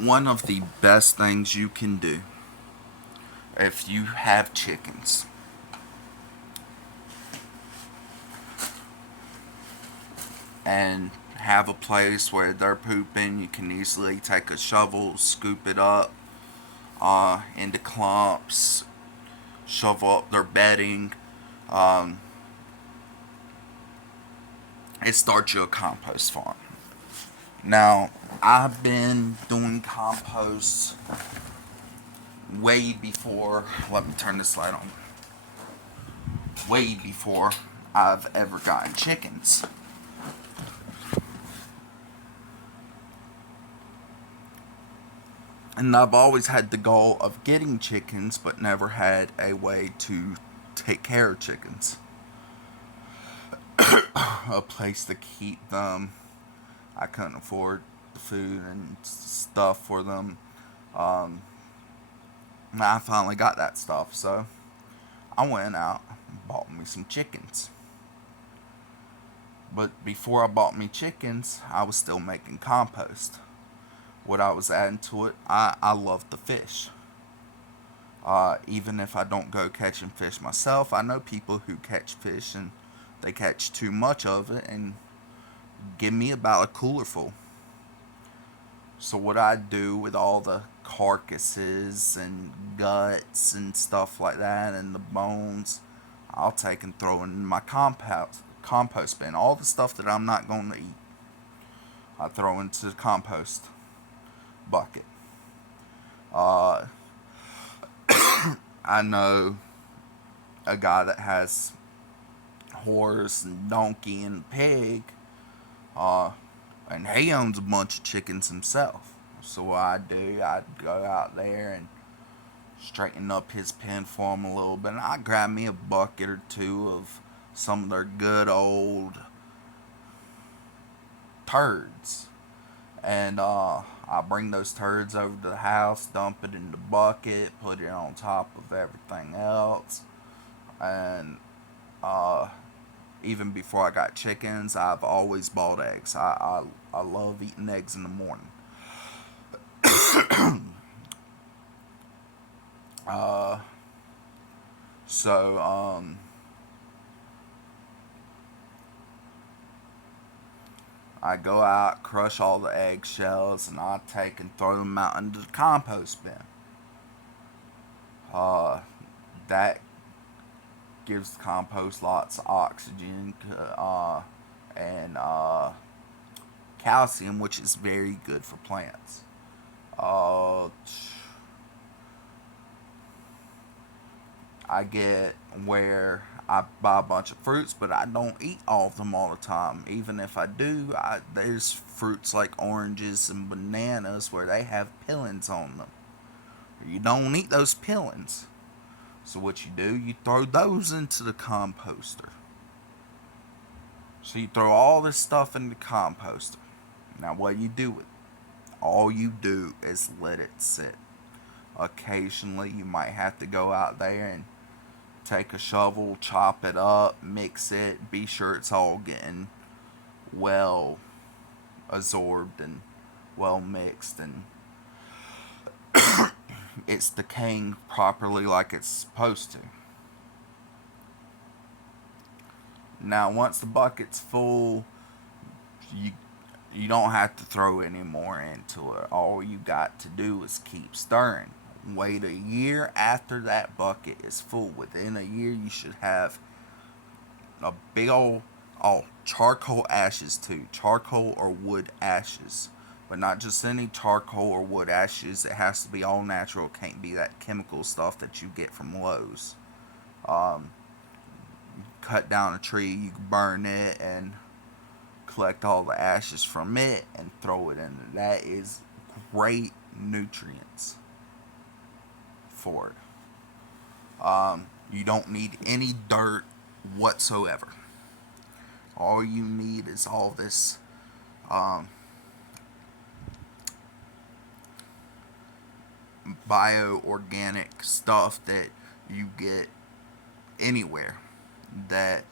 One of the best things you can do if you have chickens and have a place where they're pooping, you can easily take a shovel, scoop it up into clumps, shovel up their bedding. Um, it starts you a compost farm. Now, I've been doing compost way before. Let me turn this light on. Way before I've ever gotten chickens. And I've always had the goal of getting chickens, but never had a way to take care of chickens. A place to keep them. I couldn't afford the food and stuff for them. Um, I finally got that stuff, so I went out and bought me some chickens. But before I bought me chickens, I was still making compost. What I was adding to it, I love the fish. Even if I don't go catching fish myself, I know people who catch fish and they catch too much of it and give me about a cooler full. So what I do with all the carcasses and guts and stuff like that and the bones, I'll take and throw in my compost bin. All the stuff that I'm not going to eat, I throw into the compost bucket. Uh, I know a guy that has horse and donkey and pig, uh, and he owns a bunch of chickens himself. So what I do, I go out there and straighten up his pen for him a little bit. And I grab me a bucket or two of some of their good old turds, and I bring those turds over to the house, dump it in the bucket, put it on top of everything else, and uh, even before I got chickens, I've always bought eggs. I love eating eggs in the morning. uh, so I go out, crush all the eggshells, and I take and throw them out into the compost bin. Uh, that gives the compost lots of oxygen and calcium, which is very good for plants. Uh, I get where I buy a bunch of fruits, but I don't eat all of them all the time. Even if I do, there's fruits like oranges and bananas where they have peelings on them. You don't eat those peelings. So what you do, you throw those into the composter. So you throw all this stuff in the composter. Now what you do with it? All you do is let it sit. Occasionally you might have to go out there and take a shovel, chop it up, mix it, be sure it's all getting well absorbed and well mixed and it's decaying properly like it's supposed to. Now once the bucket's full, you you don't have to throw any more into it. All you got to do is keep stirring. Wait a year after that bucket is full. Within a year, you should have a big old, charcoal ashes too. Charcoal or wood ashes. But not just any charcoal or wood ashes. It has to be all natural. It can't be that chemical stuff that you get from Lowe's. Um, cut down a tree, you can burn it and collect all the ashes from it and throw it in. That is great nutrients for it. You don't need any dirt whatsoever. All you need is all this um, bioorganic stuff that you get anywhere that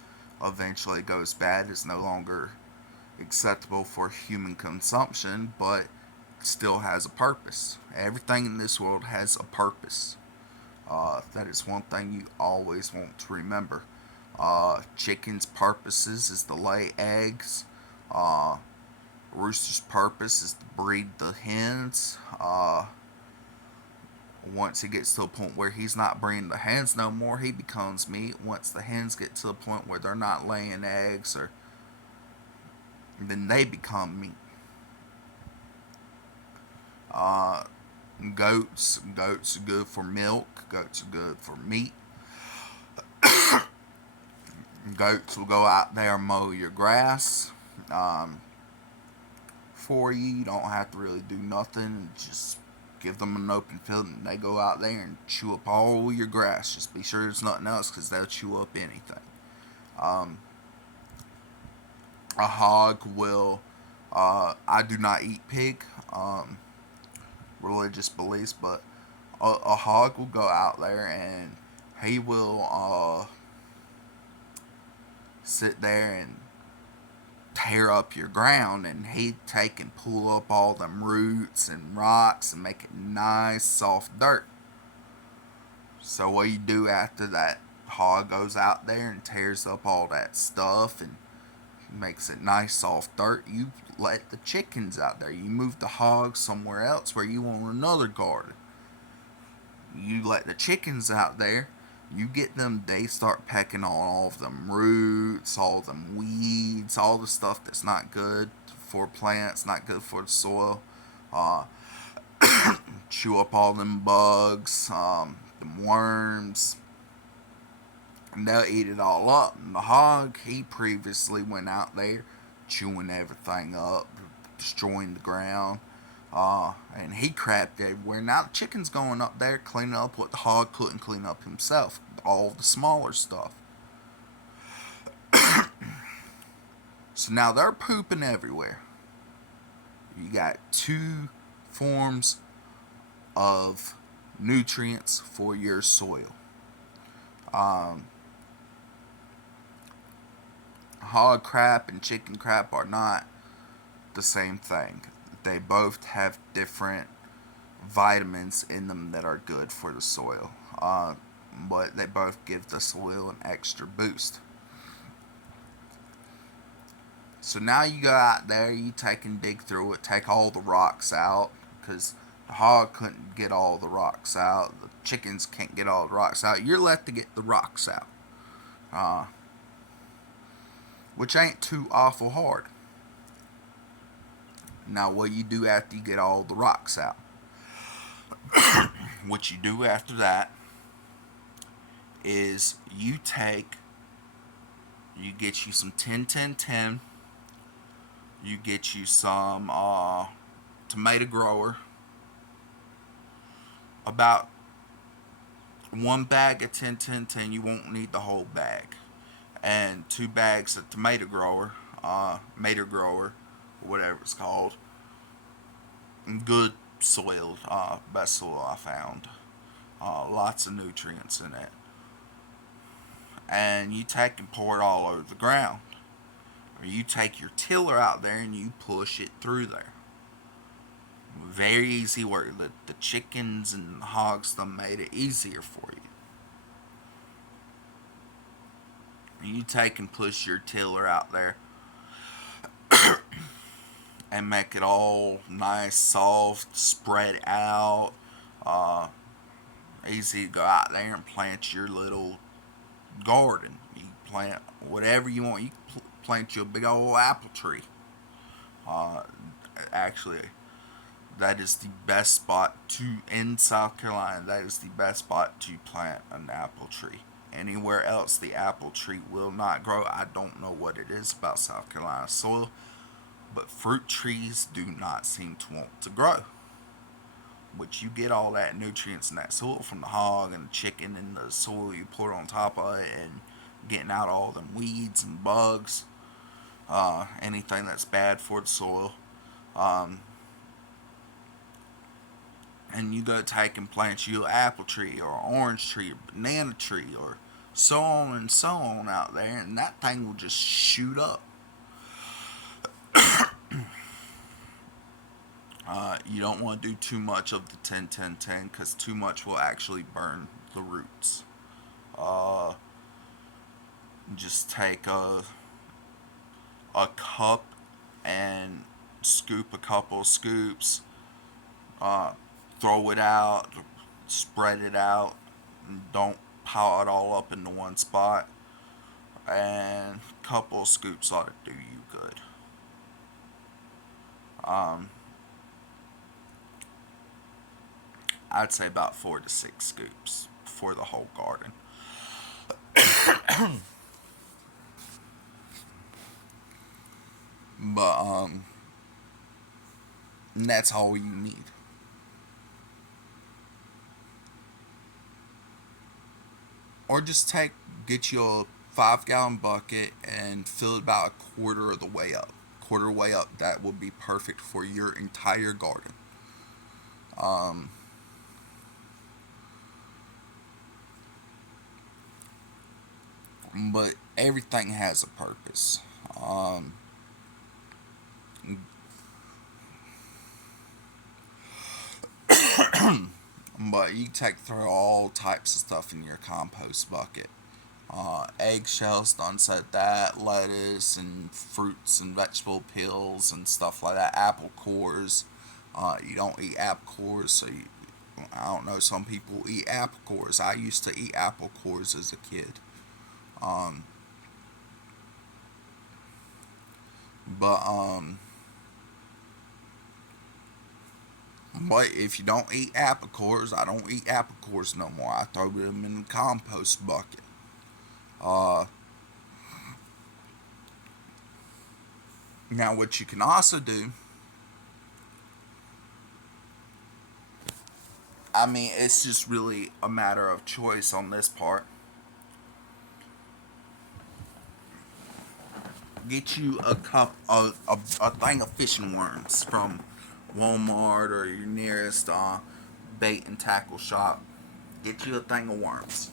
eventually goes bad, is no longer acceptable for human consumption, but still has a purpose. Everything in this world has a purpose. That is one thing you always want to remember. Chicken's purposes is to lay eggs. Uh, Rooster's purpose is to breed the hens. Once he gets to a point where he's not breeding the hens no more, he becomes meat. Once the hens get to the point where they're not laying eggs, or then they become meat. Uh, goats are good for milk. Goats are good for meat. Goats will go out there and mow your grass um, for you. You don't have to really do nothing. Just give them an open field and they go out there and chew up all your grass. Just be sure there's nothing else because they'll chew up anything. Um, a hog will. I do not eat pig. Religious beliefs, but a hog will go out there and he will sit there and tear up your ground, and he'd take and pull up all them roots and rocks and make it nice soft dirt. So what you do after that hog goes out there and tears up all that stuff and makes it nice soft dirt, you let the chickens out there. You move the hog somewhere else where you want another garden. You let the chickens out there. You get them, they start pecking on all of them roots, all of them weeds, all the stuff that's not good for plants, not good for the soil. Uh, Chew up all them bugs, them worms, and they'll eat it all up. And the hog, he previously went out there chewing everything up, destroying the ground, and he crapped everywhere. Now the chicken's going up there cleaning up what the hog couldn't clean up himself, all the smaller stuff. So now they're pooping everywhere. You got two forms of nutrients for your soil. Um, Hog crap and chicken crap are not the same thing. They both have different vitamins in them that are good for the soil, but they both give the soil an extra boost. So now you go out there, you take and dig through it, take all the rocks out, because the hog couldn't get all the rocks out, the chickens can't get all the rocks out. You're left to get the rocks out, uh, which ain't too awful hard. Now, what you do after you get all the rocks out? What you do after that is you get you some 10-10-10, you get you some tomato grower, about one bag of 10-10-10, you won't need the whole bag, and 2 bags of tomato grower, whatever it's called, good soil, best soil I found, lots of nutrients in it, and you take and pour it all over the ground, or you take your tiller out there and you push it through there. Very easy work. The chickens and the hogs, them made it easier for you. You take and push your tiller out there and make it all nice, soft, spread out. Uh, Easy to go out there and plant your little garden. You plant whatever you want. You plant you a big old apple tree. Uh, Actually, that is the best spot in South Carolina. That is the best spot to plant an apple tree. Anywhere else, the apple tree will not grow. I don't know what it is about South Carolina soil, but fruit trees do not seem to want to grow. But you get all that nutrients in that soil from the hog and the chicken and the soil you put on top of it, and getting out all them weeds and bugs, anything that's bad for the soil. Um, and you go take and plant you an apple tree or an orange tree or banana tree or so on and so on out there, and that thing will just shoot up. You don't want to do too much of the 10-10-10 because too much will actually burn the roots. Uh, just take a cup and scoop a couple scoops, uh, throw it out, spread it out, and don't pile it all up into one spot. And a couple scoops ought to do you good. Um, I'd say about 4 to 6 scoops for the whole garden. But and that's all you need. Or just get you a 5 gallon bucket and fill it about a quarter of the way up. Quarter way up, that would be perfect for your entire garden. Um, but everything has a purpose. Um, but you take throw all types of stuff in your compost bucket. Eggshells, done said that, lettuce and fruits and vegetable peels and stuff like that, apple cores. You don't eat apple cores, so I don't know. Some people eat apple cores. I used to eat apple cores as a kid. Um, but but if you don't eat apple cores, I don't eat apple cores no more. I throw them in the compost bucket. Uh, Now, what you can also do, I mean, it's just really a matter of choice on this part. Get you a thing of fishing worms from Walmart or your nearest bait and tackle shop. Get you a thing of worms.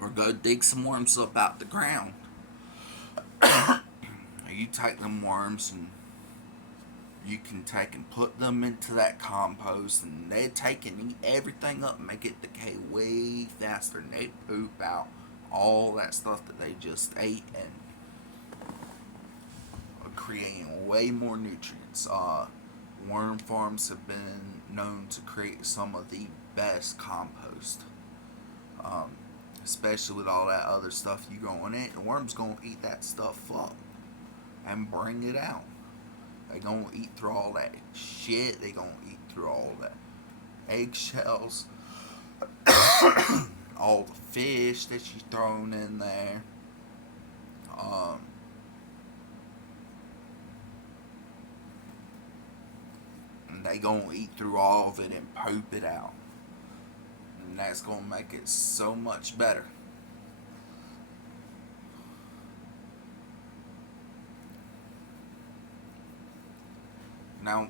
Or go dig some worms up out the ground. You take them worms and you can take and put them into that compost, and they take and eat everything up and make it decay way faster, and they poop out all that stuff that they just ate and are creating way more nutrients. Worm farms have been known to create some of the best compost, um, especially with all that other stuff you grow in it. The worms gonna eat that stuff up and bring it out. They gonna eat through all that shit. They gonna eat through all that eggshells, all the fish that you thrown in there. Um, and they gonna eat through all of it and poop it out, and that's gonna make it so much better. Now,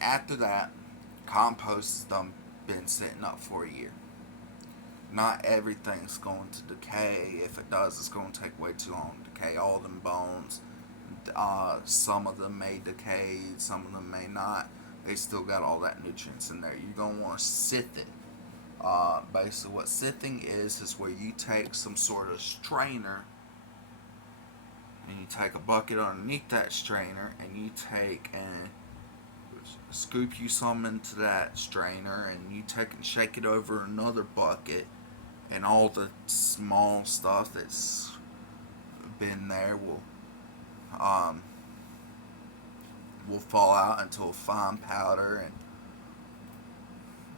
after that, compost has done been sitting up for a year. Not everything's going to decay. If it does, it's going to take way too long to decay. All them bones, some of them may decay, some of them may not. They still got all that nutrients in there. You're going to want to sift it. Basically, what sifting is where you take some sort of strainer and you take a bucket underneath that strainer and you take and scoop you some into that strainer and you take and shake it over another bucket, and all the small stuff that's been there um, will fall out into a fine powder, and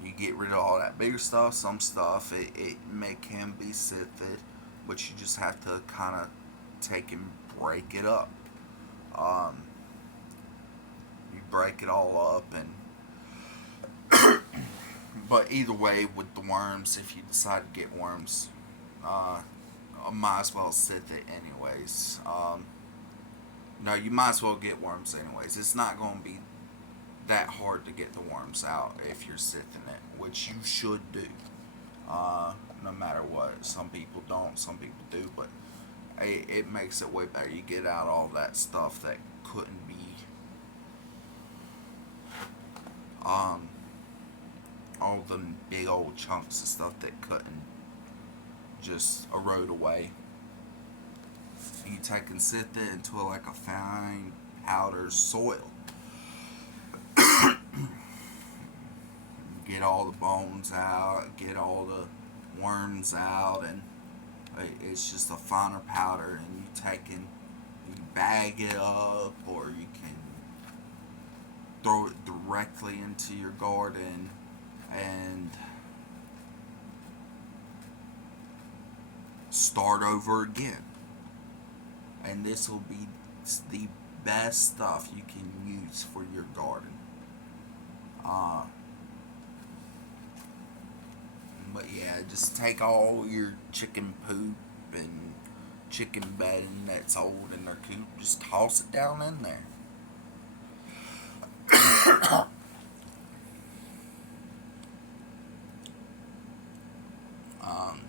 you get rid of all that bigger stuff. Some stuff can be sifted, but you just have to kind of take and break it up. Um, you break it all up, and but either way, with the worms, if you decide to get worms, I might as well sift it anyways. No, you might as well get worms anyways. It's not going to be that hard to get the worms out if you're sifting it, which you should do. No matter what, some people don't, some people do, but it makes it way better. You get out all that stuff that couldn't be Um, all the big old chunks of stuff that couldn't just erode away. You take and sit that into like a fine powder soil. Get all the bones out, get all the worms out, and it's just a finer powder. And you take and you bag it up, or you can throw it directly into your garden and start over again. And this will be the best stuff you can use for your garden. Uh, but yeah, just take all your chicken poop and chicken bedding that's old in their coop, just toss it down in there. Um,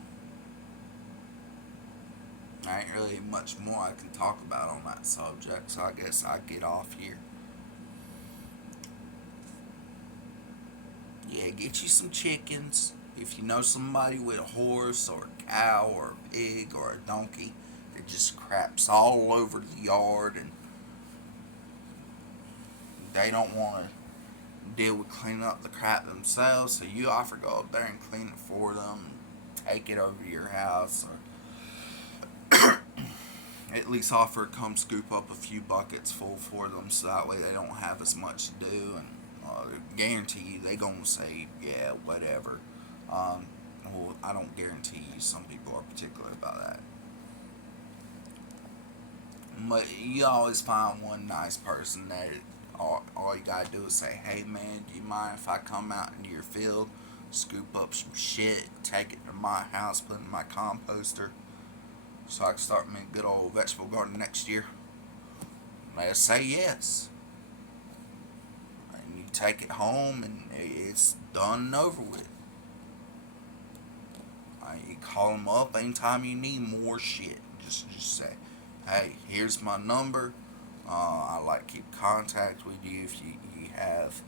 I ain't really much more I can talk about on that subject, so I guess I get off here. Yeah, get you some chickens. If you know somebody with a horse or a cow or a pig or a donkey that just craps all over the yard and they don't want to deal with cleaning up the crap themselves, so you offer to go up there and clean it for them and take it over to your house, or at least offer to come scoop up a few buckets full for them, so that way they don't have as much to do. And guarantee you they gonna say yeah, whatever. Well, I don't guarantee you, some people are particular about that, but you always find one nice person that all you gotta do is say, hey man, do you mind if I come out into your field, scoop up some shit, take it to my house, put it in my composter, so I can start my good old vegetable garden next year? They'll say yes. And you take it home and it's done and over with. You call them up anytime you need more shit. Just say, hey, here's my number. I like to keep contact with you if you have,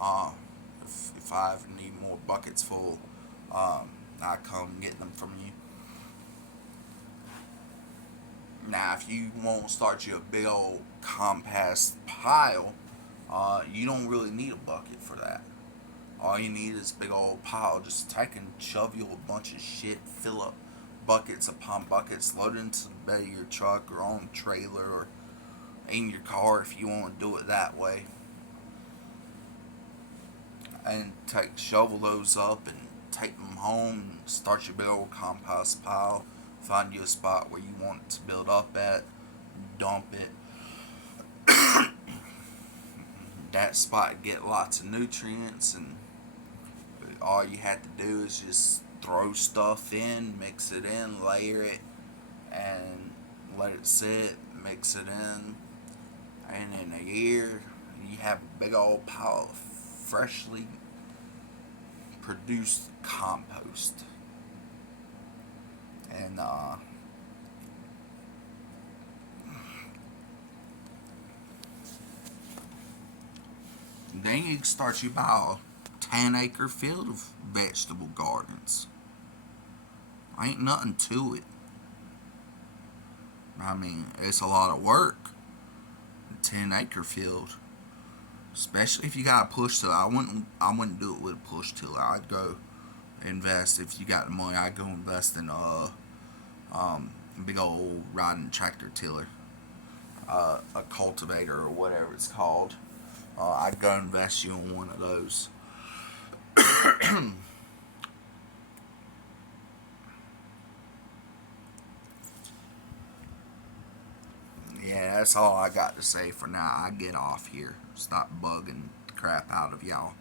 uh, if I ever need more buckets full, I come get them from you. Now, if you want to start you a big old compact pile, you don't really need a bucket for that. All you need is a big old pile. Just take and shove you a bunch of shit, fill up buckets upon buckets, load it into the bed of your truck or on a trailer or in your car if you want to do it that way. And shovel those up and take them home and start your big old compost pile. Find you a spot where you want it to build up at, dump it. That spot get lots of nutrients, and all you have to do is just throw stuff in, mix it in, layer it, and let it sit, mix it in, and in a year you have a big old pile of freshly produced compost. And then you can start you buy a 10-acre field of vegetable gardens. Ain't nothing to it. I mean, it's a lot of work. A 10-acre field, especially if you got a push tiller. I wouldn't do it with a push tiller. I'd go invest, if you got the money. I'd go invest in a big old riding tractor tiller, a cultivator or whatever it's called. I'd go invest you in one of those. Yeah, that's all I got to say for now. I get off here. Stop bugging the crap out of y'all.